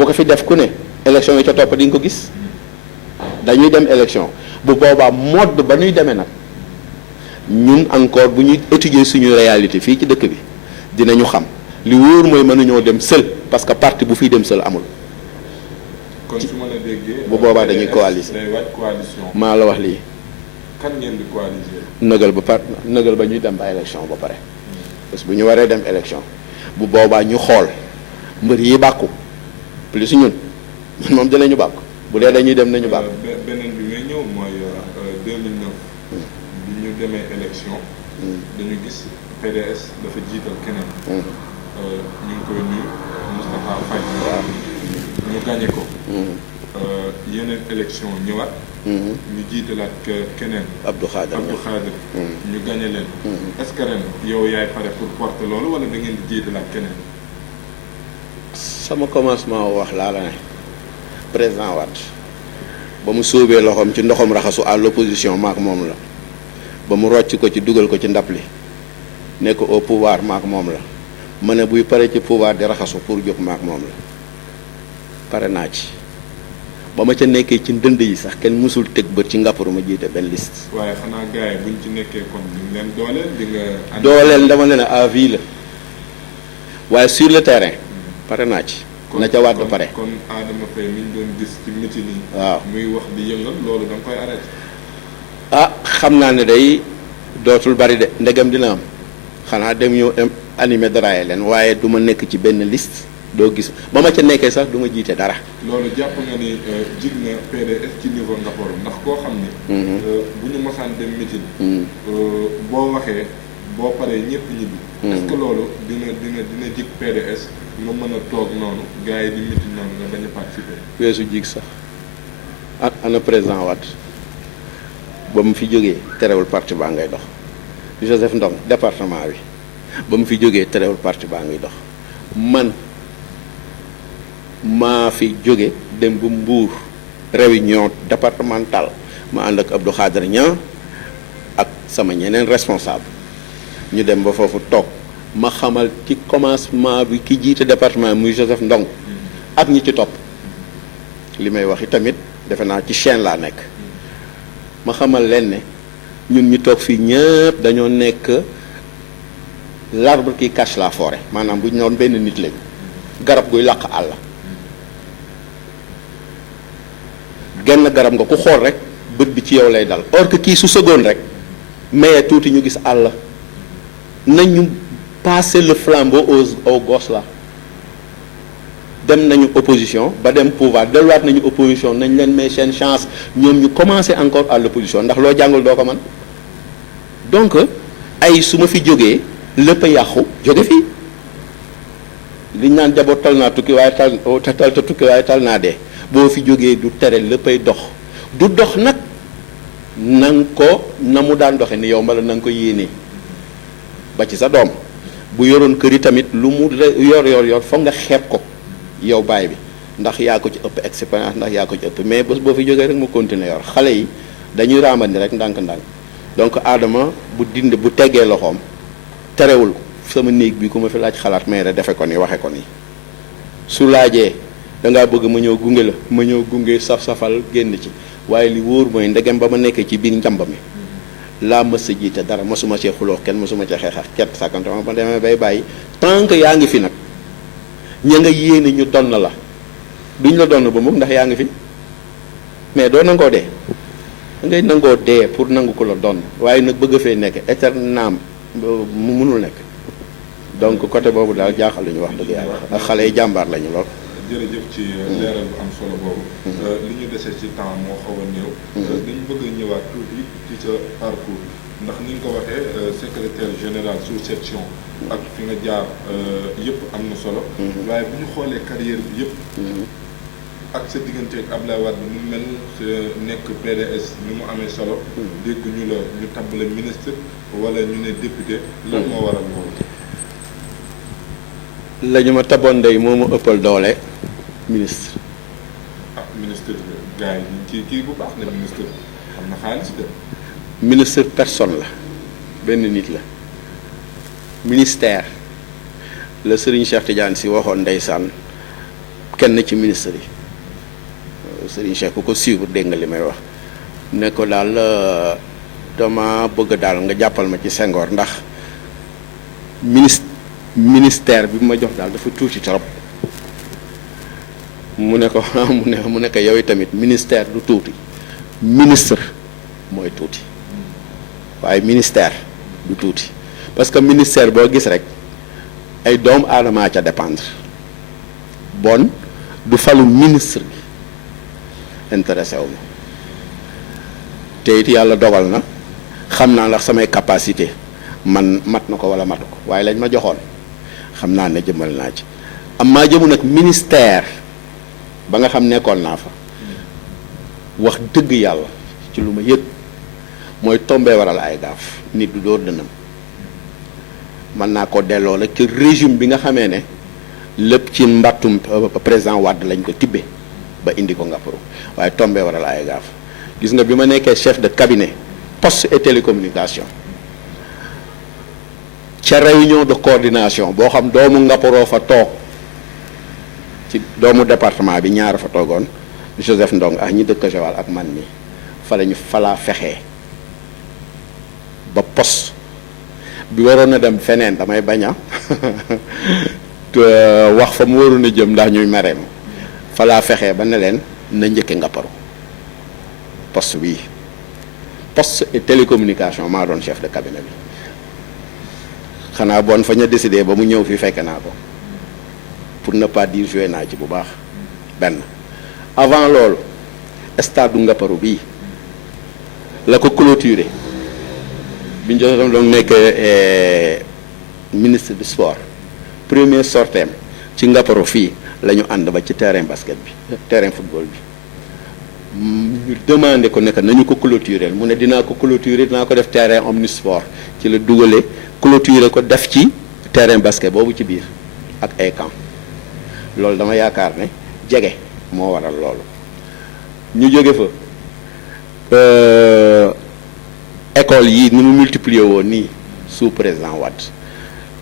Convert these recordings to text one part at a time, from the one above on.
ku ko fi def ku ne élection yi ca topp di nga ko gis dañuy dem élection bu boobaa mode ba ñuy demee nag ñun encore bu ñuy étudier suñu réalité fii ci dëkk bi dinañu xam li wóor mooy mënuñoo dem seul parce que parti bu fiy dem seul amul. kon su ma la déggee. bu boobaa dañuy coaliser day waaj coalition. maa la wax lii. kan ngeen di coaliser. nëgal ba ñuy dem ba élection ba pare. parce que bu ñu waree dem élection bu boobaa ñu xool mbër yi bàkku plus ñun moom dinañu bàkku bu dee dañuy dem nañu bàkku. beneen bi may ñëw mooy 2009 bi ñu demee élection. dañu gis PDS dafa jiital keneen. ñu ngi koy nuyu Moustapha Faye. ñu gagné ko. yeneen élection ñëwaat. ñu jiitalaat keneen. Abdou Khadir ñu gagné leen. est-ce que ren yow yaay pare pour porter loolu wala da ngeen di jiitalaat keneen. sama commencement wax laa la ne président Wade ba mu sóobee loxoom ci ndoxam raxasu à l'opposition maak moom la ba mu rocc ko ci dugal ko ci ndab li nekk au pouvoir maak moom la ma ne buy pare ci pouvoir di raxasu pour jóg maak moom la pare naa ci ba ma ca nekkee ci ndënd yi sax kenn mësul teg bët ci ngàpparu ma jiite benn liste. waaye xanaa gars yi buñ ci nekkee kon di leen dooleel di nga. dooleel dama ne à vie la waaye sur le terrain pare naa ci. na ca Wade pare kon Adama Faye mi ñu doon gis ci meeting yi. waaw muy wax di yëngal loolu da nga koy arrêté. ah xam naa ne day dootul bari de ndegam dina am xanaa dem ñëw animé dara leen waaye du ma nekk ci benn liste doo gis ba ma ca nekkee sax du ma jiite dara. loolu jàpp nga ni jig na PDS ci niveau Ngaparou ndax koo xam ni. bu ñu mosaan dem meeting. boo waxee boo paree ñëpp ñibbi. est-ce que loolu dina jig PDS nga mën a toog noonu gars yi di meeting noonu nga bañ a participer. weesu jig sax ana président Wade ba mu fi jógee terewul parti baa ngay dox Joseph Ndong département bi ba mu fi jógee terewul parti baa ngay dox man maa fi jóge dem ba Mbour réunion départementale ma ànd ak Abdou Khadir Niang ak sama ñeneen responsable ñu dem ba foofu toog ma xamal ci commencement bi ki jiite département muy Joseph Ndong ak ñi ci topp li may wax tamit defe naa ci chaîne laa nekk ma xamal leen ne ñun ñu toog fii ñëpp dañoo nekk l'arbre qui cache la forêt maanaam bu ñu noon benn nit lañ garab guy làq àll genn garab nga ku xool rek bët bi ci yow lay dal or que kii su sëgoon rek maye tuuti ñu gis àll nañu passer le flambeau aux gosses là dem nañu opposition ba dem pouvoir delluwaat nañu opposition nañ leen may seen chance ñoom ñu commencer encore à l'opposition ndax loo jàngul doo ko man donc ay su ma fi jógee lépp a yàqu jóge fii liñ naan jaboot tal naa tukki waaye tal ta tukki waaye tal naa dee boo fi jógee du tere léppay dox du dox nag nang ko na mu daan doxe ni yow mbala na nga ko yéenee ba ci sa doom bu yoroon kër yi tamit lu mu yor foog nga xeeb ko yow baay bi ndax yaa ko ci ëpp expérience ndax yaa ko ci ëpp mais bés boo fi jógee rek mu continuer yor xale yi dañuy raamandi rek ndànk-ndànk donc Adama bu teggee loxoom terewul sama néeg bi ku ma fi laaj xalaat mais rek defe ko ni waxe ko ni su laajee dangaa bëgg ma ñëw gunge la ma ñëw gunge saf-safal génn ci waaye li wóor mooy ndegem ba ma nekkee ci biir njamba mi laa mës a jiite dara mosuma cee xuloo kenn mosuma cee xeexax kenn sàkkantama ba demee bay bàyyi tant que yaa ngi fi nag ña nga yéene ñu donn la duñ la donn ba mukk ndax yaa ngi fi mais doo nangoo dee ngay nangoo dee pour nangu ko la donn waaye nag bëgg fee nekk éternam mu mënul nekk donc côté boobu daal jaaxal lu ñu wax dëgg yàlla ak xale yi jàmbaar lañu lool. jërëjëf ci leeral bu am solo boobu. li ñu dese ci temps moo xaw a néew. dañu bëgg a ñëwaat tuuti ci sa parcours ndax ni nga ko waxee secrétaire général sous section ak fi nga jaar yëpp am na solo. waaye bu ñu xoolee carrière bi yëpp. ak sa diggante ak Abdoulaye Wade mu mel nekk PDS ni mu amee solo. dégg ñu la ñu tabb la ministre wala ñu ne député. lan moo waral loolu. la ñu ma taboon ndey moo ma ëppal doole ministre. ah ministre gars yi ñu kii bu baax ne ministre xam na xaalis de. ministre personne la benn nit la ministère la Serigne Cheikh Tidiane si waxoon ndeysaan kenn ci ministre yi Serigne Cheikh ku ko suivre dégg nga li may wax ne ko daal dama bëgg daal nga jàppal ma ci Senghor ndax ministère bi ma jox daal dafa tuuti trop mu ne ko mu ne ko yow tamit ministère du tuuti ministre mooy tuuti waaye ministère du tuuti parce que ministère boo gis rek ay doomu aadama ca dépendre bon du falu ministre bi intéressé wu ma te it yàlla dogal na xam naa ndax samay capacité man mat na ko wala matu ko waaye lañ ma joxoon xam naa ne jëmal naa ci am maa jëmu nag ministère ba nga xam nekkoon naa fa wax dëgg yàlla ci lu ma yëg mooy tombé waral ay gaaf nit du dóor dënam mën naa ko delloo la ci régime bi nga xamee ne lépp ci mbattum président Wade lañ ko tibbe ba indi ko Ngaparou waaye tombé waral ay gaaf gis nga bi ma nekkee chef de cabinet poste et télécommunication ca réunion de coordination boo xam doomu Ngaparou fa toog ci doomu département bi ñaar fa toogoon Joseph Ndong ak ñi dëkk Joal ak man mi falaa fexee ba poste bi waroon a dem feneen damay bañ a wax fa mu waroon a jëm ndax ñuy mereem falaa fexee ba ne leen na njëkke Ngaparou poste bii poste et télécommunication maa doon chef de cabinet bi xanaa bon fa ñu décidé ba mu ñëw fi fekk naa ko pour ne pas dire joué naa ci bu baax benn avant loolu stade du Ngaparou bii la ko clôturé bi ñu jotoon doon nekk ministre du sport premier sorteem ci Ngaparou fii la ñu ànd ba ci terrain basket bi terrain football bi ñu demandé ko ne que nañu ko clôturer mu ne dinaa ko clôturer dinaa ko def terrain omnisport ci la dugalee clôturer ko def ci terrain basket boobu ci biir ak ay camp loolu dama yaakaar ne jege moo waral loolu ñu jóge fa école yi ni mu multiplier woon nii sous président Wade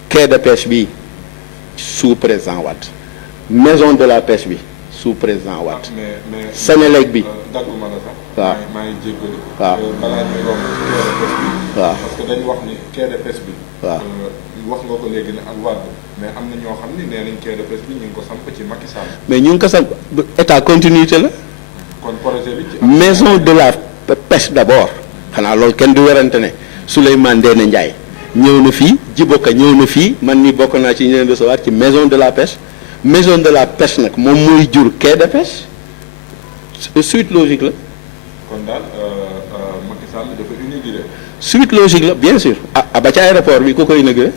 quai de pêche bi sous président Wade maison de la pêche bi sous président Wade Sénélec bi dagguma la sax waaw maa ngi jéggalu waaw balaa ñuy wax quai de pêche bi waaw parce que dañu wax ni quai de pêche bi waaw wax nga ko léegi ne ak Wade mais am na ñoo xam ni nee nañ quai de pêche bi ñu ngi ko samp ci Macky Sall mais ñu ngi ko samp état continuité la kon projet bi ci maison de la pêche d'abord xanaa loolu kenn du werante ne Souleymane Ndéné Ndiaye ñëw na fii Djiboka ñëw na fii man ni bokk naa ci ñu leen recevoir ci maison de la pêche nag moom mooy jur quai de pêche suite logique la kon daal Macky Sall dafa inauguré suite logique la bien sûr ah ba ci aéroport bi ku koy inauguré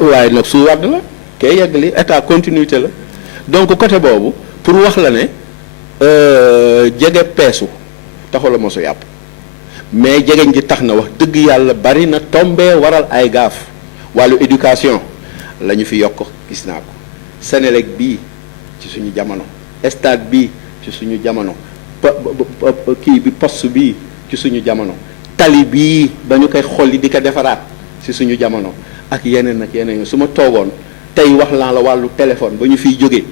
waaye nag su Wade la kay yegg li état continuité la donc côté boobu pour wax la ne jege peesu taxula mosu yàpp mais jegeñ ji tax na wax dëgg yàlla bari na tombee waral ay gaaf wàllu éducation la ñu fi yokk gis naa ko Sénélec bii ci suñu jamono stade bii ci suñu jamono kii bi poste bii ci suñu jamono tali bii ba ñu koy xolli di ko defaraat ci suñu jamono ak yeneen su ma toogoon tey wax laa la wàllu téléphone ba ñu fiy jógee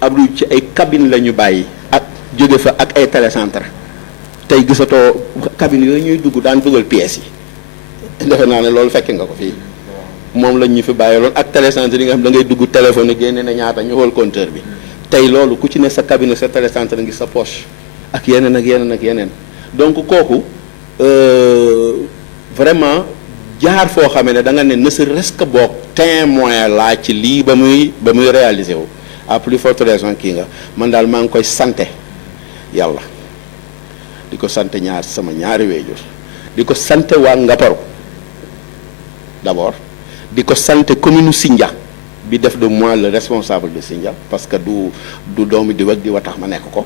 abdu ci ay cabine la ñu bàyyi ak jóge fa ak ay télécentre tey gisatoo cabine yooyu ñuy dugg daan dugal pièces yi defe naa ne loolu fekke nga ko fii moom lañ ñu fi bàyyiloon ak télécentre yi nga xam da ngay dugg téléphone yi génne na ñaata ñu xool compteur bi tey loolu ku ci ne sa cabine sa télécentre ngi sa poche ak yeneen donc kooku vraiment jaar foo xamee ne da nga ne ne serait-ce que boog témoin laa ci lii ba muy réaliser wu à plus forte raison kii nga man daal maa ngi koy sante yàlla di ko sante sama ñaari waajur di ko sante waa Ngaparou d'abord di ko sante commune Sindia bi def de moi le responsable de Sindia parce que du doomu di wag di wa tax ma nekk ko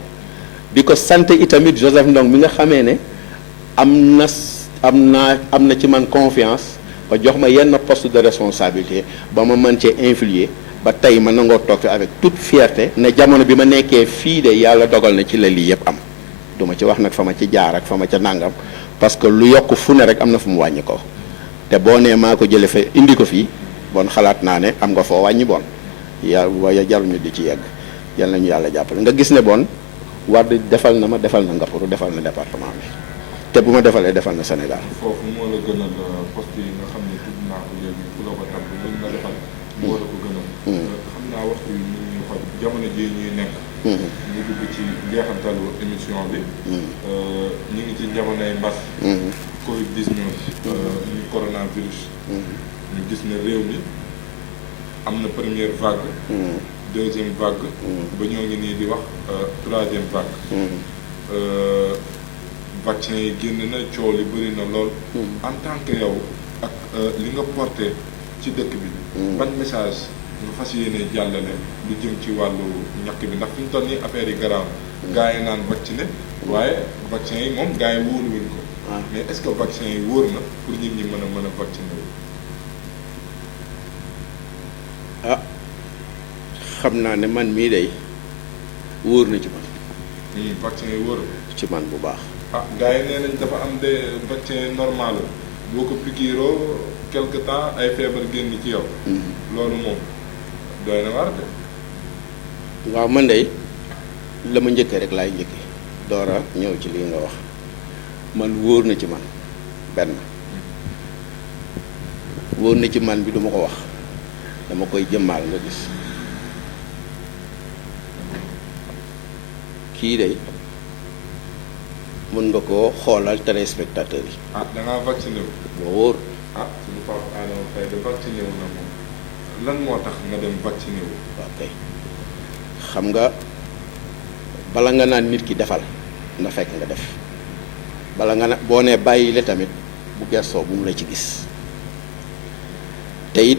di ko sante itamit Joseph Ndong mi nga xamee ne am na ci man confiance ba jox ma yenn poste de responsabilité ba ma mën cee influer ba tey ma nangoo toog avec toute fierté ne jamono bi ma nekkee fii de yàlla dogal na ci la lii yëpp am duma ci wax nag fa ma ci jaar ak fa ma ca nàngam parce que lu yokk fu ne rek am na fu mu wàññi ko te boo nee maa ko jële fa indi ko fii bon xalaat naa ne am nga foo wàññi bon waaye jaruñu di ci yegg yal nañu yàlla jàppale nga gis ne bon Wade defal na ma defal na Ngaparou defal na département bi te bu ma defalee defal na Sénégal. foofu moo la gënal poste yi nga xam ne tudd naa ko léegi fu la ko tabb luñ la defal moo la ko gënal. xam naa waxtu yi ñu ngi xool jamono ji ñuy nekk. ñu dugg ci jeexantalu émission bi. ñu ngi ci jamonoy mbas. Covid 19. ñu coronavirus. ñu gis ne réew mi am na première vague. deuxième vague. ba ñoo ngi nii di wax troisième vague. vaccin yi génn na coow li bëri na lool. en tant que yow ak li nga porté ci dëkk bi. ban message nga fas yéene jàllale lu jëm ci wàllu ñàkk bi ndax fi ñu toll nii affaire yi garaaw gaa yi naan vacciné waaye vaccin yi moom gaa yi wóoluwuñ ko. mais est-ce que vaccin yi wóor na pour nit ñi mën a vacciné wu. xam naa ne man mii day wóor na ci man. vaccin yi wóor ci man bu baax. gars yi nee nañ dafa am des vaccin normal boo ko pikiiroo quelque temps ay feebar génn ci yow. loolu moom doy na war de. waaw man day la ma njëkkee rek laay njëkkee doora ñëw ci lii nga wax man wóor na ci man benn wóor na ci man bi duma ko wax dama koy jëmmaal nga gis kii day mën nga koo xoolal téléspectateurs yi. da ngaa vacciné wu. moo wóor. suñu Pape Adama Faye de vacciné wu na moom lan moo tax nga dem vacciné wu. waaw kay xam nga bala nga naan nit ki defal na fekk nga def bala nga boo nee bàyyi la tamit bu gestoo bu mu la ci gis te it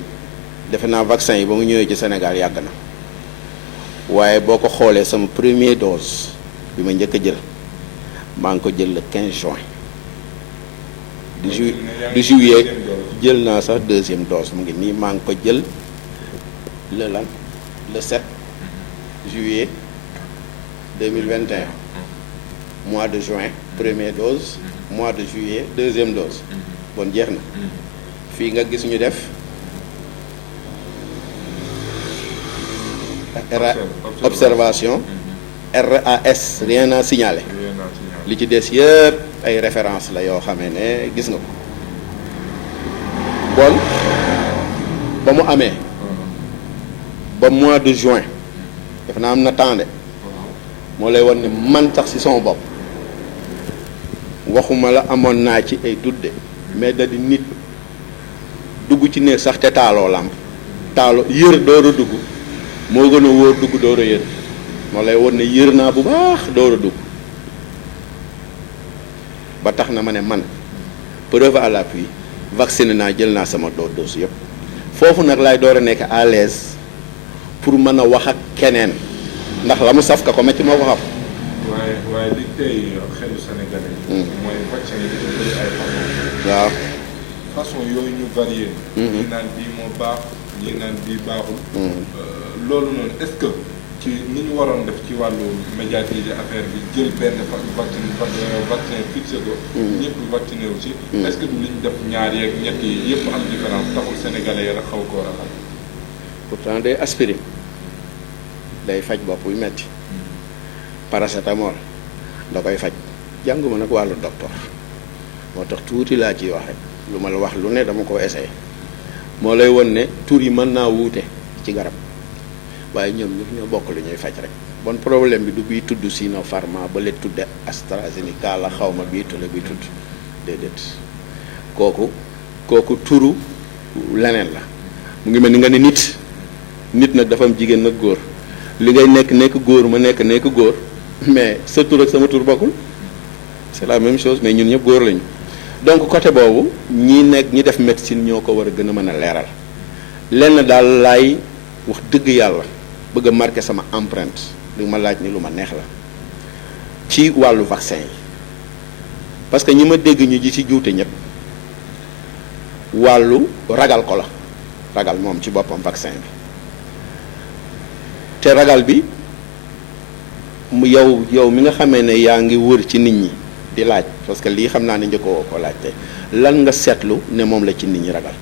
defe naa vaccin yi ba mu ñëwee ci Sénégal yàgg na waaye boo ko xoolee sama première dose bi ma njëkk a jël maa ngi ko jël le 15 juin du juillet jël naa sax deuxième dose mu ngi nii maa ngi ko jël le 7 juillet 2021 mois de juin première dose mois de juillet deuxième dose bon jeex na fii nga gis ñu def observation RAS rien à signaler li ci des yëpp ay référence la yoo xamee ne gis nga ko bon ba mu amee ba mois de juin def naa am na temps de moo lay wan ne man sax ci sama bopp waxuma la amoon naa ci ay dudde mais da di nit dugg ci néeg sax te taaloo làmp taaloo yër door a dugg moo gën a wóor dugg door a yër moo lay wan ne yër naa bu baax door a dugg ba tax na ma ne man preuve à l'appui vacciné naa jël naa sama dose yëpp foofu nag laay door a nekk à l'aise pour mën a wax ak keneen ndax la mu saf ka ko métti moo ko xam. waaye li tey xelu Sénégalais. mooy vaccin yi dafa bëri ay façon. waaw. façon yooyu ñu varié. ñii naan bii moo baax ñii naan bii baaxul. loolu noonu est-ce que ci ni ñu waroon def ci wàllu médiatiser affaire bi jël benn vaccin fixé ko. ñëpp vacciné wu ci. est-ce que du li ñu def ñaar yeeg ñett yi yëpp am différence taxul Sénégalais yi rek xaw koo raxal. pourtant day aspirine day faj bopp yu metti paracétamol da koy faj jànguma nag wàllu docteur moo tax tuuti laa ciy waxe lu ma la wax lu ne dama ko essayé moo lay won ne tur yi mën naa wuute ci garab waaye ñoom ñëpp ñoo bokk lu ñuy faj rek bon problème bi du bii tudd Sinopharm ba le tudde AstraZeneca la xaw ma bii tule bii tudd déedéet kooku turu leneen la mu ngi mel ni nga ne nit nag dafa am jigéen nag góor li ngay nekk góor ma nekk góor mais sa tur ak sama tur bokkul c'est la même chose mais ñun ñëpp góor lañu donc côté boobu ñi def médecine ñoo ko war a gën a mën a leeral lenn daal laay wax dëgg yàlla bëgg a marqué sama empreinte li ma laaj ni lu ma neex la ci wàllu vaccin yi parce que ñi ma dégg ñu ji ci juute ñëpp wàllu ragal ko la ragal moom ci boppam vaccin bi te ragal bi mu yow mi nga xamee ne yaa ngi wër ci nit ñi di laaj parce que lii xam naa ne njëkkoo ko laaj te lan nga seetlu ne moom la ci nit ñi ragal.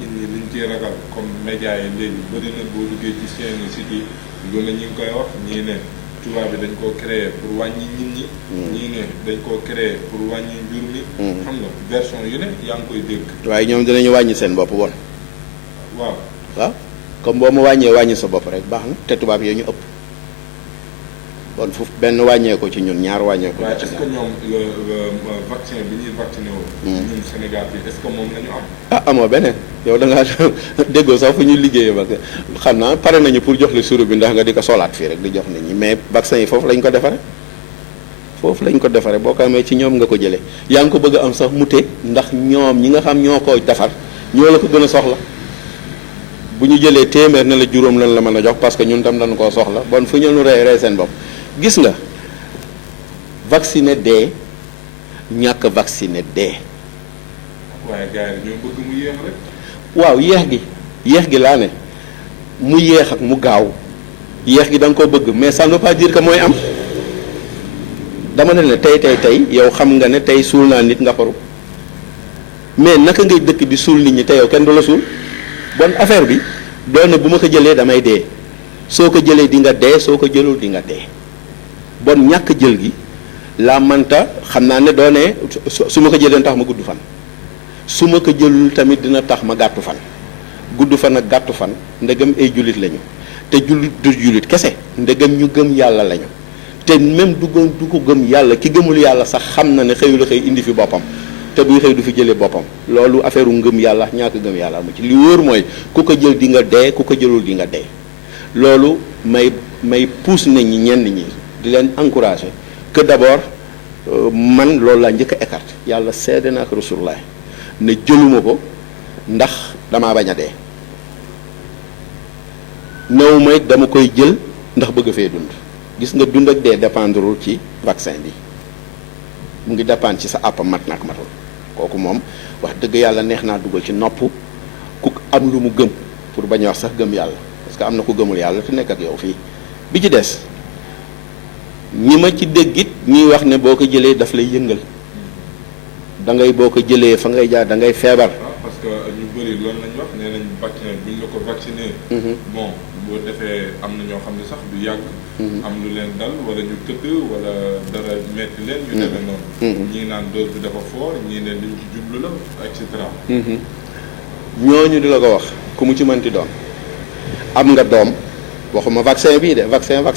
nit ñi liñ ciy ragal comme média yi léegi bëri na boo duggee ci seeni site yi loolu la ñu ngi koy wax ñii ne tubaab bi dañ koo créer pour wàññi nit ñi. ñii ne dañ koo créer pour wàññi njur mi. xam nga version yu ne yaa ngi koy dégg. waaye ñoom dinañu wàññi seen bopp bon. waaw waaw comme boo ma wàññi sa bopp rek baax na te tubaab yee ñu ëpp bon foofu benn wàññeeku ci ñun ñaar wàññeeku. waaye est-ce que ñoom le vaccin bi ñuy vacciné woo. ñun Sénégal bi est-ce que moom la ñu am. ah amoo beneen yow da ngaa déggoo sax fu ñuy liggéeyee parce que xam naa pare nañu pour jox la suru bi ndax nga di ko solaat fii rek di jox nit ñi mais vaccin yi foofu lañ ko defaree foofu lañ ko defaree boo ko amee ci ñoom nga ko jëlee yaa ngi ko bëgg a am sax mute ndax ñoom ñi nga xam ñoo ko defar ñoo la ko gën a soxla bu ñu jëlee téeméer ne la juróom lan la mën a jox parce que ñun tam dañu koo soxla bon fu ñu nu rey seen bopp gis nga vacciné dee ñàkk vacciné dee. waaye gars yi ñoo bëgg mu yéex rek. waaw yéex gi laa ne mu yéex ak mu gaaw yéex gi da nga koo bëgg mais ça ne veut pas dire que mooy am dama ne la tey yow xam nga ne tey suul naa nit nga faru mais naka ngay dëkk di suul nit ñi te yow kenn du la suul bon affaire bi doon na bu ma ko jëlee damay dee soo ko jëlee di nga dee soo ko jëlul di nga dee bon ñàkk jël gi laa manta xam naa ne doone su ma ko jëlee tax ma gudd fan su ma ko jëlul tamit dina tax ma gàttu fan gudd fan ak gàttu fan ndegam ay jullit lañu te jullit du jullit kese ndegam ñu gëm yàlla lañu te même du ko gëm yàlla ki gëmul yàlla sax xam na ne xëyul xëy indi fi boppam te buy xëy du fi jëlee boppam loolu affaire u ngëm yàlla ñàkk gëm yàlla amu ci li wóor mooy ku ko jël di nga dee ku ko jëlul di nga dee loolu may pousse nit ñi ñenn ñi di leen encourager que d'abord man loolu laa njëkk a écarté yàlla seede na ak rasulullah ne jëluma ko ndax damaa bañ a dee néew may dama koy jël ndax bëgg fee dund gis nga dund ak dee dépendrul ci vaccin bi mu ngi dépendre ci sa àpp mat nak matul kooku moom wax dëgg yàlla neex naa dugal ci nopp ku am lu mu gëm pour bañ a wax sax gëm yàlla parce que am na ku gëmul yàlla te nekk ak yow fii bi ci des ñi ma ci déggit ñuy wax ne boo ko jëlee daf lay yëngal da ngay boo ko jëlee fa ngay jaar da ngay feebar. parce que ñu bëri loolu lañ wax nee nañ vaccin buñ la ko vacciné. bon boo defee am na ñoo xam ne sax du yàgg. am lu leen dal wala ñu tëdd wala dara metti leen. ñu demee noonu. ñii naan dose bi dafa fort ñii ne liñ ci jublu la et cetera. ñooñu di la ko wax ku mu ci mënti doon am nga doom waxuma vaccin bii de vaccin la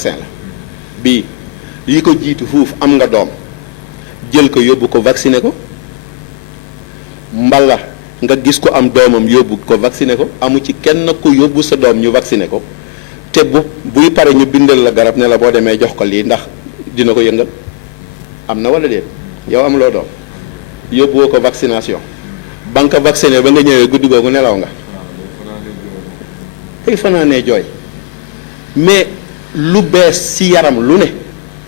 bii yi ko jiitu fuuf am nga doom jël ko yóbbu ko vacciner ko mbala nga gis ko am doomam yóbbu ko vacciner ko amu ci kenn ku yóbbu sa doom ñu vacciner ko te buy pare ñu bindal la garab ne la boo demee jox ko lii ndax dina ko yëngal am na wala déet yow am loo doom yóbbuwoo ko vaccination ba nga ko vacciné ba nga ñëwee guddi googu nelaw nga tey fanaanee jooy mais lu bees ci yaram lu ne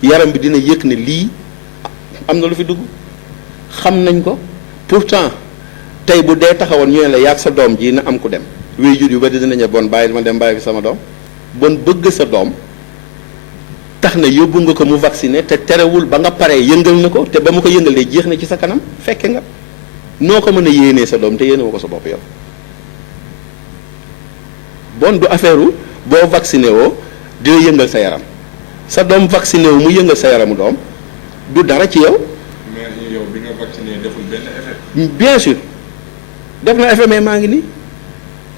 yaram bi dina yëg ne lii am na lu fi dugg xam nañ ko pourtant tey bu dee taxawoon ñu ne la yaag sa doom ji na am ku dem wéy jur yu bari dinañu bon bàyyi ma dem bàyyi fi sama doom bon bëgg sa doom tax na yóbbu nga ko mu vacciné te terewul ba nga paree yëngal na ko te ba mu ko yëngalee jeex na ci sa kanam fekke nga noo ko mën a yéenee sa doom te yéene woo ko sa bopp yow bon du affaire boo vacciné woo dina yëngal sa yaram sa doom vacciné wu mu yëngal sa yaramu doom du dara ci yow. mais yow bi nga vacciné deful benn effet. bien sûr def na effet mais maa ngi nii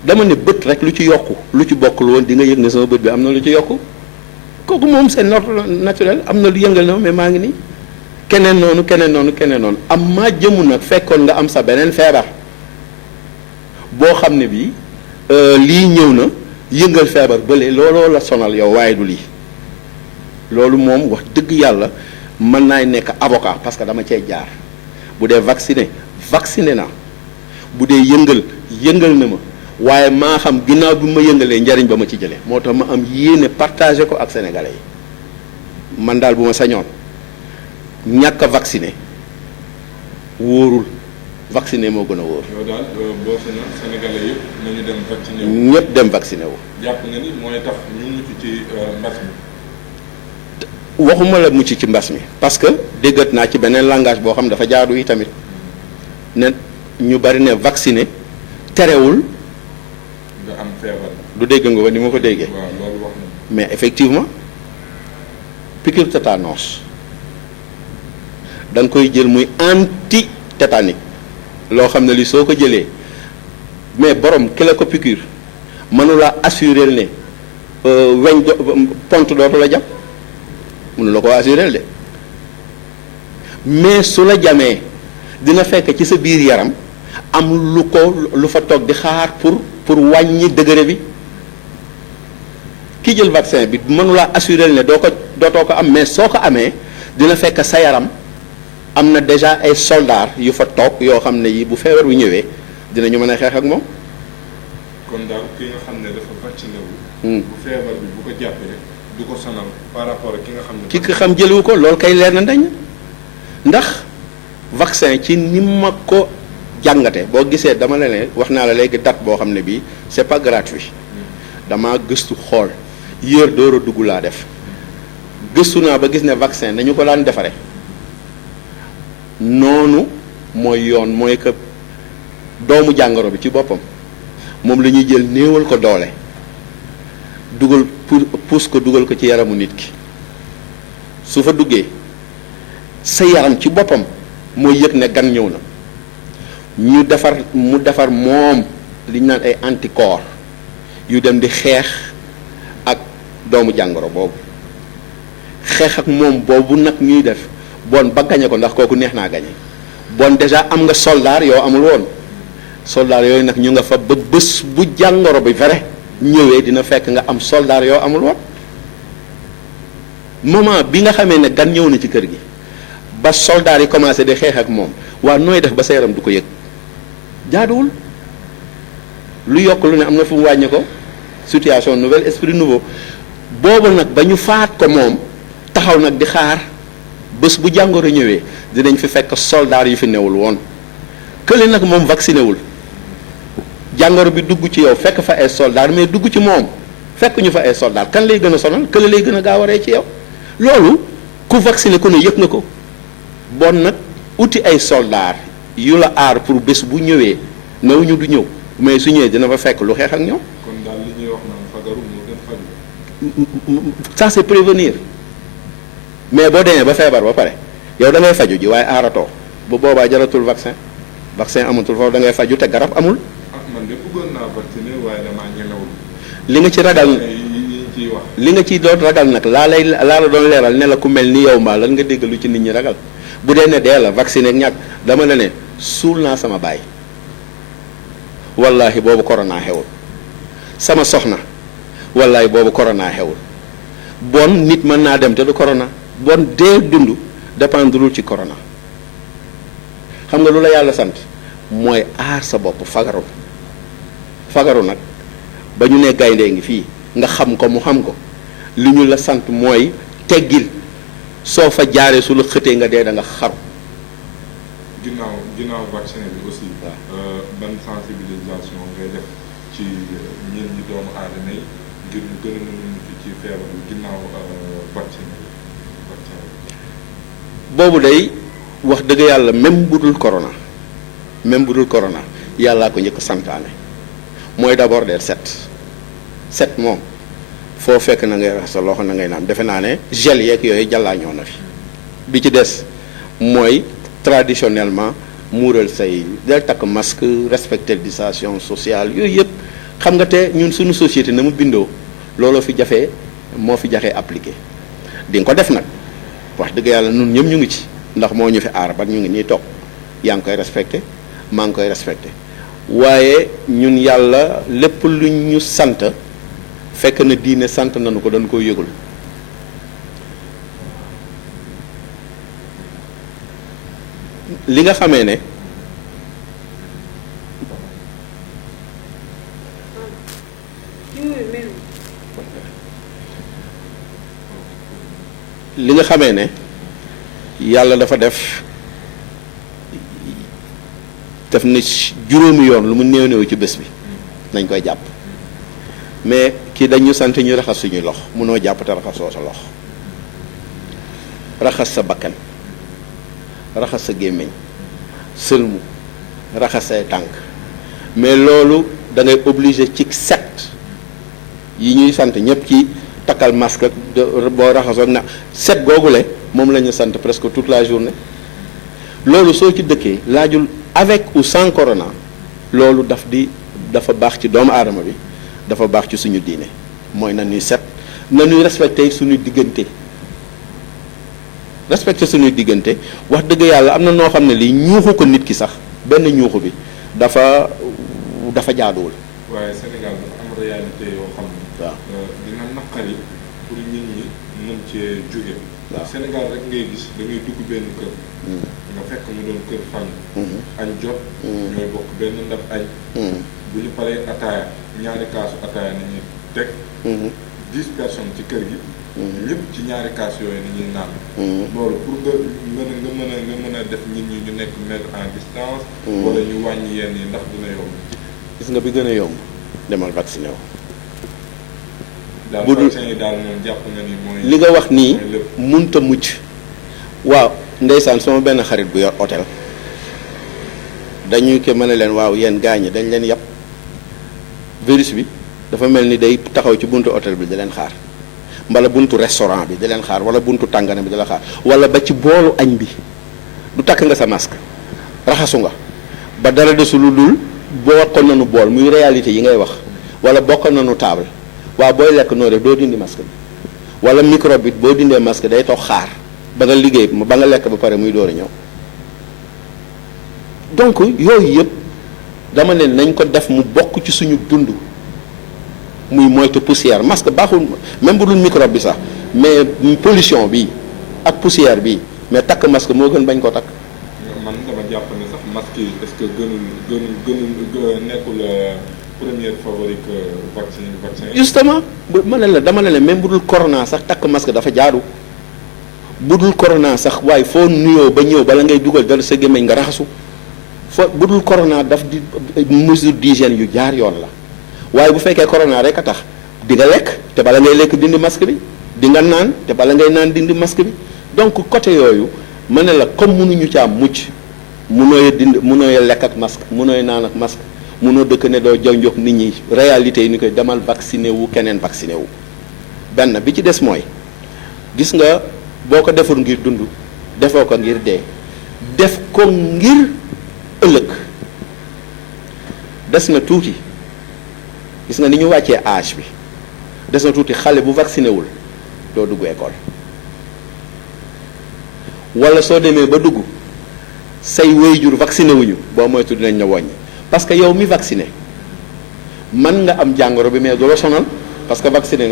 dama ne bët rek lu ci yokku lu ci bokkul woon di nga yëg ne sama bët bi am na lu ci yokku kooku moom c'est naturel am na lu yëngal na mais maa ngi nii. keneen noonu am maa jëmu nag fekkoon nga am sa beneen feebar boo xam ne bii lii ñëw na yëngal feebar bële looloo la sonal yow waaye du lii loolu moom wax dëgg yàlla mën naay nekk avocat parce que dama cee jaar bu dee vacciné na bu dee yëngal na ma waaye maa xam ginnaaw bi ma yëngalee njariñ ba ma ci jëlee moo tax ma am yéene partagé ko ak sénégalais yi man daal bu ma sañoon ñàkk a vacciné wóorul vacciné moo gën a wóor. yow daal boo sañoon sénégalais yëpp nañu dem vacciné wu. ñëpp dem vacciné wu. jàpp nga ni mooy tax ñu mucc ci mbas mi. waxuma la mucc ci mbas mi parce que déggat naa ci beneen langage boo xam dafa jaadu yi tamit ne ñu bari ne vacciné terewul. nga am feebar. du dégg nga ko ni ma ko déggee. waaw loolu wax mais effectivement piqûre tétanos da nga koy jël muy anti tétanique loo xam ne li soo ko jëlee mais borom ki la ko piqûre mënula assurer ne weñ pont dootu la jam mënu la ko assurer de mais su la jamee dina fekk ci sa biir yaram am lu fa toog di xaar pour wàññi degré bi. ki jël vaccin bi mënulaa assurer ne dootoo ko am mais soo ko amee dina fekk sa yaram am na déjà ay soldats yu fa toog yoo xam ne yi bu feebar bu ñëwee dinañu mën a xeex ak moom. kon daal ki nga xam ne dafa vacciné wu. bu feebar bi bu ko jàppee du ko sonal par rapport ak ki nga xam ne. ki xam jëliwu ko loolu kay leer na dañ ndax vaccin ci ni ma ko jàngate boo gisee dama la ne wax naa la léegi date boo xam ne bii c'est pas gratuit dama gëstu xool. yër door a dugg laa def gëstu naa ba gis ne vaccin dañu ko daan defare noonu mooy yoon mooy que doomu jàngoro bi ci boppam moom la ñuy jël néewal ko doole dugal puus ko dugal ko ci yaramu nit ki su fa duggee sa yaram ci boppam mooy yëg ne gan ñëw na mu defar moom li ñu naan ay anticorps yu dem di xeex ak doomu jàngoro boobu xeex ak moom boobu nag ñuy def bon ba gañe ko ndax kooku neex naa gañe bon déjà am nga soldat yoo amul woon soldat yooyu nag ñu nga fa ba bés bu jàngoro bi vrai ñëwee dina fekk nga am soldat yoo amul woon moment bi nga xamee ne gan ñëw na ci kër gi ba soldat yi commencé di xeex ak moom waa nooy def ba sa yaram du ko yëg jaaduwul lu yokk lu ne am na fu mu wàññi ko situation nouvelle esprit nouveau boobu nag ba ñu faat ko moom taxaw nag di xaar bés bu jàngoro ñëwee dinañ fi fekk soldat yu fi newul woon kële nag moom vacciné wul jàngoro bi dugg ci yow fekk fa ay soldat mais dugg ci moom fekk ñu fa ay soldat kan lay gën a sonal kële lay gën a gaaw a rey ci yow loolu ku vacciné ku ne yëg nga ko bon nag uti ay soldat yu la aar pour bés bu ñëwee new ñu du ñëw mais su ñëwee dina fa fekk lu xeex ak ñoom. kon daal li ñuy wax naan fagaru moo gën faju. ça c'est prévenir mais boo demee ba feebar ba pare yow da ngay faju ji waaye aaratoo bu boobaa jaratul vaccin amatul foofu da ngay faju te garab amul. ah man de bëggoon naa vacciner waaye damaa ñemewul. li nga ci ragal li nga ci doon ragal nag laa la doon leeral ne la ku mel ni yow mbaa lan nga dégg lu ci nit ñi ragal bu dee ne dee la vacciner ñàkk dama la ne suul naa sama baay wallahi boobu corona xewul sama soxna wallahi boobu corona xewul bon nit mën naa dem te du corona bon dee dund dépendrul ci corona xam nga lu la yàlla sant mooy aar sa bopp fagaru nag ba ñu ne gayndee ngi fii nga xam ko mu xam ko li ñu la sant mooy teggil soo fa jaaree su la xëtee nga dee da nga xaru. ginnaaw vaccin bi aussi. ban sensibilisation ngay def ci ñenn ñi doomu aadama yi ngir ñu gën a mën a mucc ci feebar bi ginnaaw vaccin boobu day wax dëgg yàlla même bu dul corona yàllaa ko njëkk santaane mooy d'abord del set moom foo fekk na ngay raxas sa loxo na ngay naan defe naa ne gel yeeg yooyu jàllaa ñoo na fi bi ci des mooy traditionnellement muural say del takk masque respecter distanciation sociale yooyu yëpp xam nga te ñun suñu société na mu bindoo looloo fi jafee moo fi jaxee appliqué di nga ko def nag wax dëgg yàlla nun ñëpp ñu ngi ci ndax moo ñu fi aar ba ñu ngi nii toog yaa ngi koy respecté maa ngi koy respecté waaye ñun yàlla lépp lu ñu sant fekk na diine sant nañu ko dañ koo yëgul li nga xamee ne yàlla dafa def na juróomi yoon lu mu néew ci bés bi nañ koy jàpp mais kii dañu sant ñu raxas suñuy lox munoo jàpp te raxasoo sa lox raxas sa bakkan raxas sa gémmiñ sëlmu raxas say tànk mais loolu da ngay obligé ci set yi ñuy sant ñëpp ci takkal masque ak boo raxasoo na set googule moom la ñu sant presque toute la journée loolu soo ci dëkkee laajul avec ou sans corona loolu dafa baax ci doomu aadama bi dafa baax ci suñu diine mooy na ñuy set na ñuy respecté suñu diggante wax dëgg yàlla am na noo xam ne lii ñuuxu ko nit ki sax benn ñuuxu bi dafa jaaduwul. waaye Sénégal dafa am réalité yoo xam ne. waaw dina naqari pour nit ñi mën cee jóge. waaw Sénégal rek ngay gis da ngay dugg benn kër. nga fekk mu doon kër famille. añ jot. ñooy bokk benn ndab añ. bu ñu paree ataaya ñaari kaasu ataaya ni ñuy teg. 10 personnes ci kër gi. ñëpp ci ñaari kaas yooyu ni ñuy naan. loolu pour nga mën a def nit ñi ñu nekk mettre en distance. wala ñu wàññi yenn yi ndax dina yomb. gis nga bi gën a yomb demal vacciné wu. bu dul vaccin yi daal moom jàpp nga ni mooy. li nga wax nii munta mucc. waaw ndeysaan sama benn xarit bu yor hôtel dañuy ko mën a leen waaw yéen gaañi dañ leen yàpp virus bi dafa mel ni day taxaw ci buntu hôtel bi di leen xaar mbala buntu restaurant bi di leen xaar wala buntu tàngana bi di la xaar wala ba ci boolu añ bi du takk nga sa masque raxasu nga ba dara desu lu dul bokk nañu bool muy réalité yi ngay wax wala bokk nañu table waaw booy lekk noo def doo dindi masque bi wala microbe bi boo dindee masque day toog xaar ba nga liggéey ba nga lekk ba pare muy door a ñëw donc yooyu yëpp dama ne nañ ko def mu bokk ci suñu dund muy moytu poussière masque baaxul même bu dul microbe bi sax mais pollution bi ak poussière bi mais takk masque moo gën bañ ko takk. man dama jàpp ne sax masque yi est-ce que gënul nekkul première favori que vaccin. justement dama ne la même bu dul corona sax takk masque dafa jaadu bu dul corona sax waaye foo nuyoo ba ñëw bala ngay dugal dara sa gémmiñ nga raxasu bu dul corona daf di mesure d'hygiène yu jaar yoon la waaye bu fekkee corona rek a tax di nga lekk te bala ngay lekk dindi masque bi di nga naan te bala ngay naan dindi masque bi donc côté yooyu ma ne la comme mënuñu caa mucc mënooy lekk ak masque mënooy naan ak masque mënoo dëkk ne doo jaw njox nit ñi réalité yi ni koy demal vacciné wu keneen vacciné wu benn bi ci des mooy gis nga boo ko deful ngir dund defoo ko ngir dee def ko ngir ëllëg des na tuuti gis nga ni ñu wàccee âge bi des na tuuti xale bu vacciné wul doo dugg école wala soo demee ba dugg say waajur vacciné wuñu boo moytu dinañ la wàññi parce que yow mi vacciné mën nga am jàngoro bi mais du la sonal parce que vacciné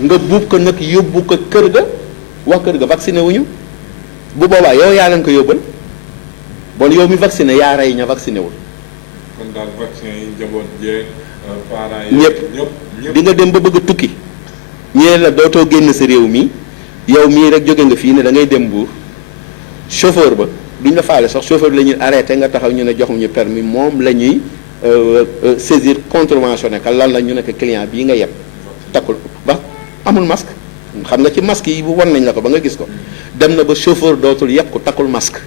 nga buub ko nag yóbbu ko kër ga waa kër ga vacciné wuñu bu boobaa yow yaa leen ko yóbbal bon yow mi vacciné yaa rey ña vacciné wul. kon daal vaccin yi njaboot jeeg parents yi. ñëpp di nga dem ba bëgg a tukki ñee la dootoo génn sa réew mi yow mii rek jóge nga fii ne da ngay dem Mbuur chauffeur ba duñ la faale sax chauffeur bi la ñuy arrêté nga taxaw ñu ne joxuñu permis moom la ñuy saisir contraventionné ka lan la ñu ne que client bii nga yeb takkul ba amul masque xam nga ci masque yi bu won nañ la ko ba nga gis ko dem na ba chauffeur dootul yeb ko takkul masque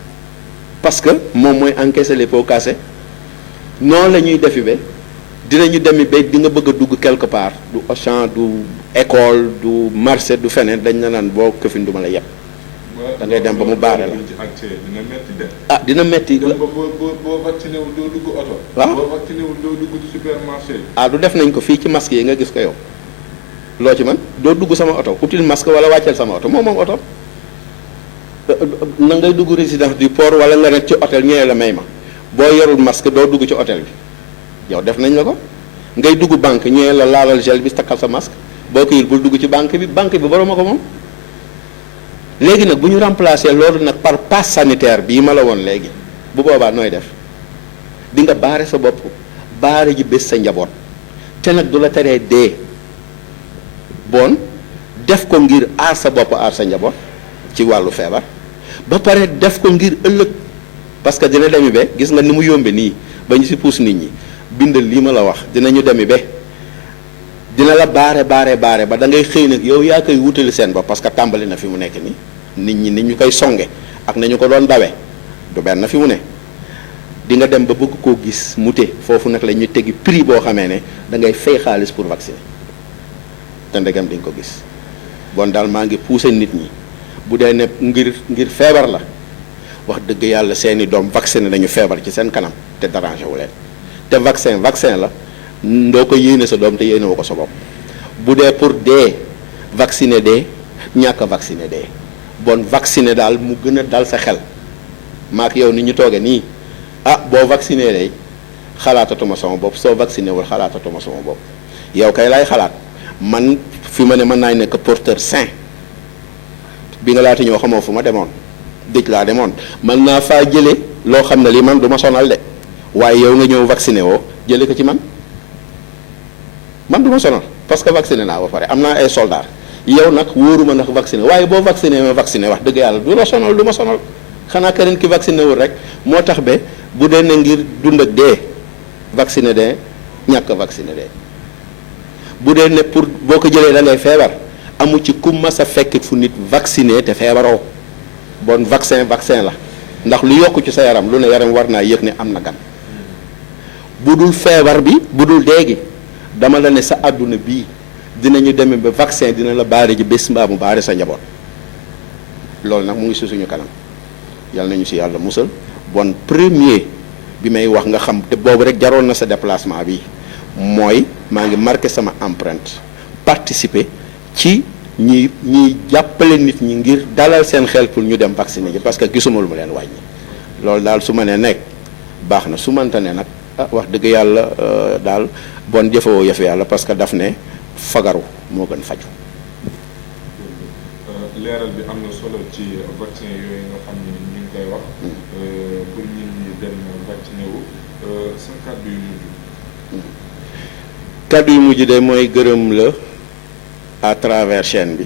parce que moom mooy encaisser les pots cassés noonu la ñuy defi ba dinañu demi ba di nga bëgg a dugg quelque part du Auchan du école du marché du feneen dañ la naan boo këfin du ma la yeb da ngay dem ba mu baare la dina metti de. ah dina metti dem ba boo vacciné wul doo dugg oto. waaw boo vacciné wul doo dugg supermarché. ah du def nañ ko fii ci masque yi nga gis ko yow loo ci man doo dugg sama oto util masque wala wàcceel sama oto moom oto na ngay dugg résidence du port wala nga ne ci hôtel ñëwee la may ma boo yorul masque doo dugg ci hôtel bi yow def nañ la ko ngay dugg banque ñëwee la laalal gel bi takkal sa masque boo ko yil bul dugg ci banque bi borom a ko moom léegi nag bu ñu remplacer loolu nag par passe sanitaire bii ma la woon léegi bu boobaa nooy def di nga baare sa bopp baare ji bés sa njaboot te nag du la teree dee bon def ko ngir aar sa bopp aar sa njaboot ci wàllu feebar ba pare def ko ngir ëllëg parce que dina demi be gis nga ni mu yombe nii ba ñu si puus nit ñi bindal lii ma la wax dinañu demi be dina la baare ba da ngay xëy nag yow yaa koy wutali seen bopp parce que tàmbali na fi mu nekk nii nit ñi ni ñu koy songe ak nañu ko doon dawee du benn fi mu ne di nga dem ba bëgg koo gis mute foofu nag la ñuy tegi prix boo xamee ne da ngay fay xaalis pour vacciner te ndegam di nga ko gis. bon daal maa ngi pousser nit ñi bu dee ne ngir feebar la wax dëgg yàlla seeni doom vacciné nañu feebar ci seen kanam te dérangé wu leen te vaccin la ndoo ko yéene sa doom te yéene woo ko sa bopp. bu dee pour dee vacciné dee ñàkk a vacciné dee bon vacciné daal mu gën a dal sa xel maak yow ni ñu tooge nii boo vacciné day xalaatatuma sama bopp soo vacciné wul xalaatatuma sama bopp yow kay lay xalaat man fi ma ne mën naay nekk porteur sain bi nga laata ñoo xamoo fu ma demoon dëj laa demoon mën naa faa jële loo xam ne lii man du ma sonal de waaye yow nga ñëw vacciné woo jële ko ci man du ma sonal parce que vacciné naa ba pare am naa ay soldats yow nag wóoruma ndax vacciné waaye boo vacciné ma vacciné wax dëgg yàlla du la sonal du ma sonal xanaa keneen ki vacciné wul rek moo tax ba bu dee ne ngir dund ak dee vacciné dee ñàkk vacciné dee bu dee ne pour boo ko jëlee da ngay feebar amu ci ku mas a fekk fu nit vacciné te feebaroo bon vaccin la ndax lu yokk ci sa yaram lu ne yaram war naa yëg ne am na gan bu dul feebar bi bu dul dee gi dama la ne sa àdduna bii dinañu demee ba vaccin dina la baare ji bés mbaa mu baare sa njaboot loolu nag mu ngi si suñu kanam yàlla nañu si yàlla musal bon premier bi may wax nga xam te boobu rek jaroon na sa déplacement bi mooy maa ngi marqué sama empreinte participer ci ñiy jàppale nit ñi ngir dalal seen xel pour ñu dem vacciner ji parce que gisuma lu mu leen wàññi loolu daal su ma nee nekk baax na su manta ne nag wax dëgg yàlla daal bon jëfewoo yëfe yàlla parce que daf ne fagaru moo gën faju leeral bi am na solo ci vaccin yooyu nga xam ne ñu ngi koy wax pour nit ñi dem vacciné wu sa kàddu yu mujj. kàddu yu mujj de mooy gërëm la à travers chaîne bi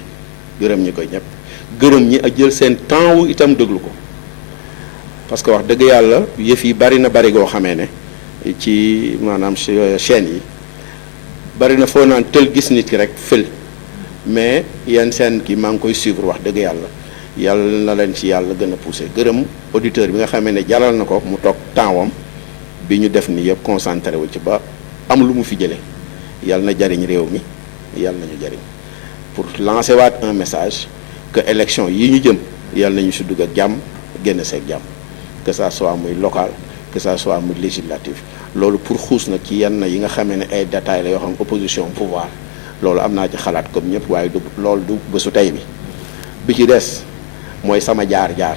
gërëm ñi koy ñëpp gërëm ñi ak jël seen temps wu itam déglu ko parce que wax dëgg yàlla yëf yi bari na bari goo xamee ne ci maanaam chaîne yi bari na foo naan tel gis nit ki rek fël mais yenn seen ki maa ngi koy suivre wax dëgg yàlla na leen ci yàlla gën a poussé gërëm auditeur bi nga xamee ne jaral na ko mu toog temps wam bi ñu def ni yëpp concentré wu ci ba am lu mu fi jëlee yàlla na jariñ réew mi yàlla nañu jariñ pour lancer waat un message que élection yi ñu jëm yàlla nañu si dugg ak jàmm génn seeg jàmm que ça soit muy local que ça soit muy législatif loolu pour xuus na ci yenn yi nga xamee ne ay détails la yoo xam opposition pouvoir loolu am naa ci xalaat comme ñëpp waaye du loolu du bésu tey bi ci des mooy sama jaar-jaar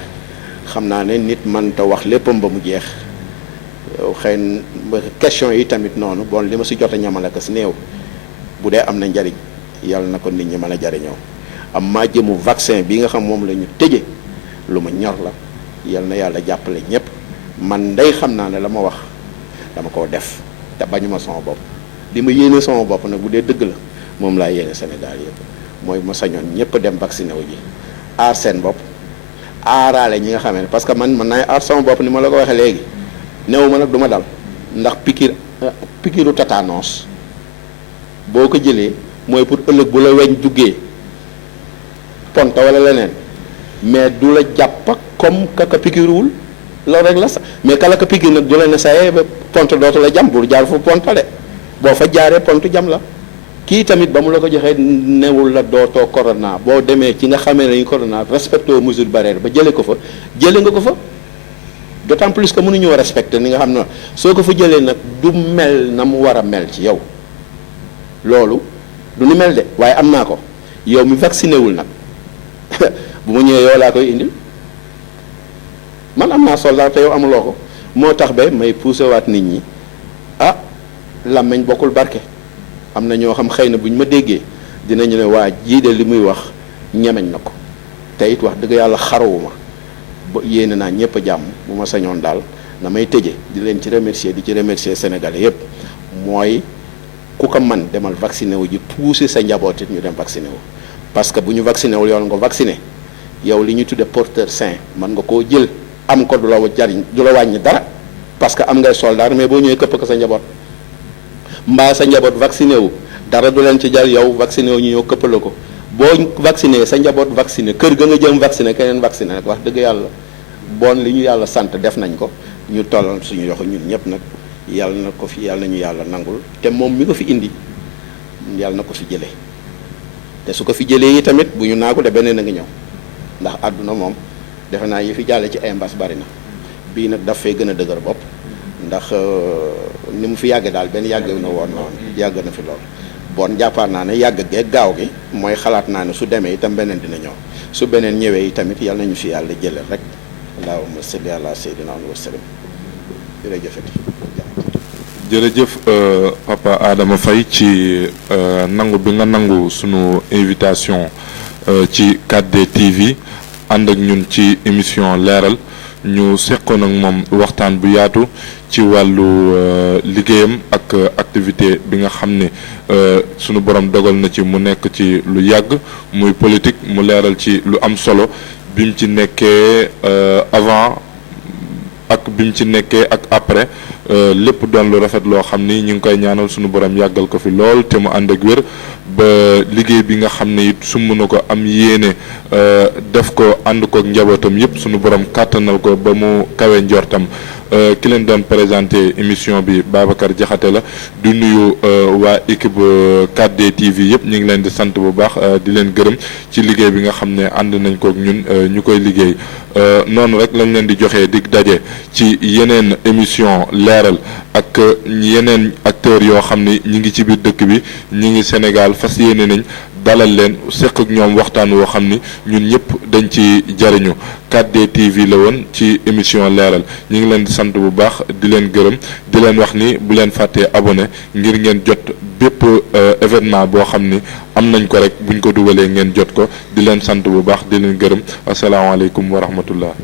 xam naa ne nit mënta wax léppam ba mu jeex xëy na question yi tamit noonu bon li ma si jot a ñamale ko si néew bu dee am na njariñ yàlla na ko nit ñi mën a jariñoo am maa jëmu vaccin bi nga xam moom la ñu tëje lu ma ñor la yàlla na yàlla jàppale ñëpp man ndey xam naa ne la ma wax dama koo def te bañuma sama bopp li ma yéene sama bopp nag bu dee dëgg la moom laa yéene Sénégal yëpp mooy ma sañoon ñëpp dem vacciné wu ji aar seen bopp aaraale ñi nga xamee ne parce que man naay aar sama bopp ni ma la ko waxee léegi néew ma nag du ma dal ndax pikiru tétanos boo ko jëlee mooy pour ëllëg bu la weñ duggee ponta wala leneen mais du la jàpp comme kaka pikiruwul loolu rek la sax mais kala ka pikir nag du la ne sayee ba ponta dootu la jam bul jaar fu ponta de boo fa jaaree pontu jam la kii tamit ba mu la ko joxee newul la dootoo corona boo demee ci nga xamee ne ñu corona respecté mesure barrière ba jëlee ko fa jëlee nga ko fa d'autant plus que mënuñoo respecté ni nga xam ne soo ko fa jëlee nag du mel na mu war a mel ci yow loolu du ni mel de waaye am naa ko yow mi vacciné wul nag bu ma ñëwee yow laa koy indil man am naa soldat te yow amuloo ko moo tax ba may poussé waat nit ñi làmmeñ bokkul barke am na ñoo xam xëy na bu ñu ma déggee dinañu ne waa jii de li muy wax ñemeñ na ko te it wax dëgg yàlla xarawuma ba yéene naa ñëpp a jàmm bu ma sañoon daal na may tëje di leen ci remercier di ci remercier Sénégalais yëpp mooy ku ko man demal vacciné wu ji pousser sa njaboot it ñu dem vacciné wu parce que bu ñu vacciné wul yow nga vacciné yow li ñu tudde porteur sain mën nga koo jël am ko du la jariñ du la wàññi dara parce que am ngay soldat mais boo ñëwee këpp ko sa njaboot mbaa sa njaboot vacciné wu dara du leen ci jar yow vacciné wu ñu ñëw këppala ko boo vacciné sa njaboot vacciné kër ga nga jëm vacciné keneen vacciné nag wax dëgg yàlla bon li ñu yàlla sant def nañ ko ñu tollal suñu yoxo ñun ñëpp nag yàlla na ko fi yàlla nañu yàlla nangul te moom mi ko fi indi yàlla na ko fi jëlee te su ko fi jëlee yi tamit bu ñu naagu de beneen a ngi ñëw ndax àdduna moom defe naa yi fi jàlle ci ay mbas bari na bii nag daf fay gën a dëgër bopp ndax ni mu fi yàgge daal benn yàgg na woon noonu yàgg na fi lool bon jàppaar naa ne yàgg geeg gaaw gi mooy xalaat naa ne su demee itam beneen dina ñëw su beneen ñëwee yi tamit yàlla nañu fi yàlla jëlal rek allahumma salli ala sayyidina wa sallam jërëjëfati jërëjëf papa Adama Faye ci nangu bi nga nangu sunu invitation ci 4D TV ànd ak ñun ci émission leeral ñu seqoon ak moom waxtaan bu yaatu ci wàllu liggéeyam ak activité bi nga xam ne sunu borom dogal na ci mu nekk ci lu yàgg muy politique mu leeral ci lu am solo bi mu ci nekkee avant ak bi mu ci nekkee ak après lépp doon lu rafet loo xam ni ñu ngi koy ñaanal sunu borom yàggal ko fi lool te mu ànd ak wér ba liggéey bi nga xam ne it sumb na ko am yéene def ko ànd kook njabootam yëpp sunu borom kàttanal ko ba mu kawe njortam ki leen doon présenté émission bi Babacar Diakhaté la di nuyu waa équipe 4D TV yëpp ñu ngi leen di sant bu baax di leen gërëm ci liggéey bi nga xam ne ànd nañ kook ñun ñu koy liggéey noonu rek lañ leen di joxe dig daje ci yeneen émission leeral ak yeneen acteurs yoo xam ne ñi ngi ci biir dëkk bi ñi ngi Sénégal fas yéene nañ dalal leen seq ak ñoom waxtaan woo xam ni ñun ñëpp dañ ci jariñu 4D TV la woon ci émission leeral ñi ngi leen di sant bu baax di leen gërëm di leen wax ni bu leen fàttee abonné ngir ngeen jot bépp événement boo xam ni am nañ ko rek buñ ko dugalee ngeen jot ko di leen sant bu baax di leen gërëm asalaamaaleykum wa rahmatullah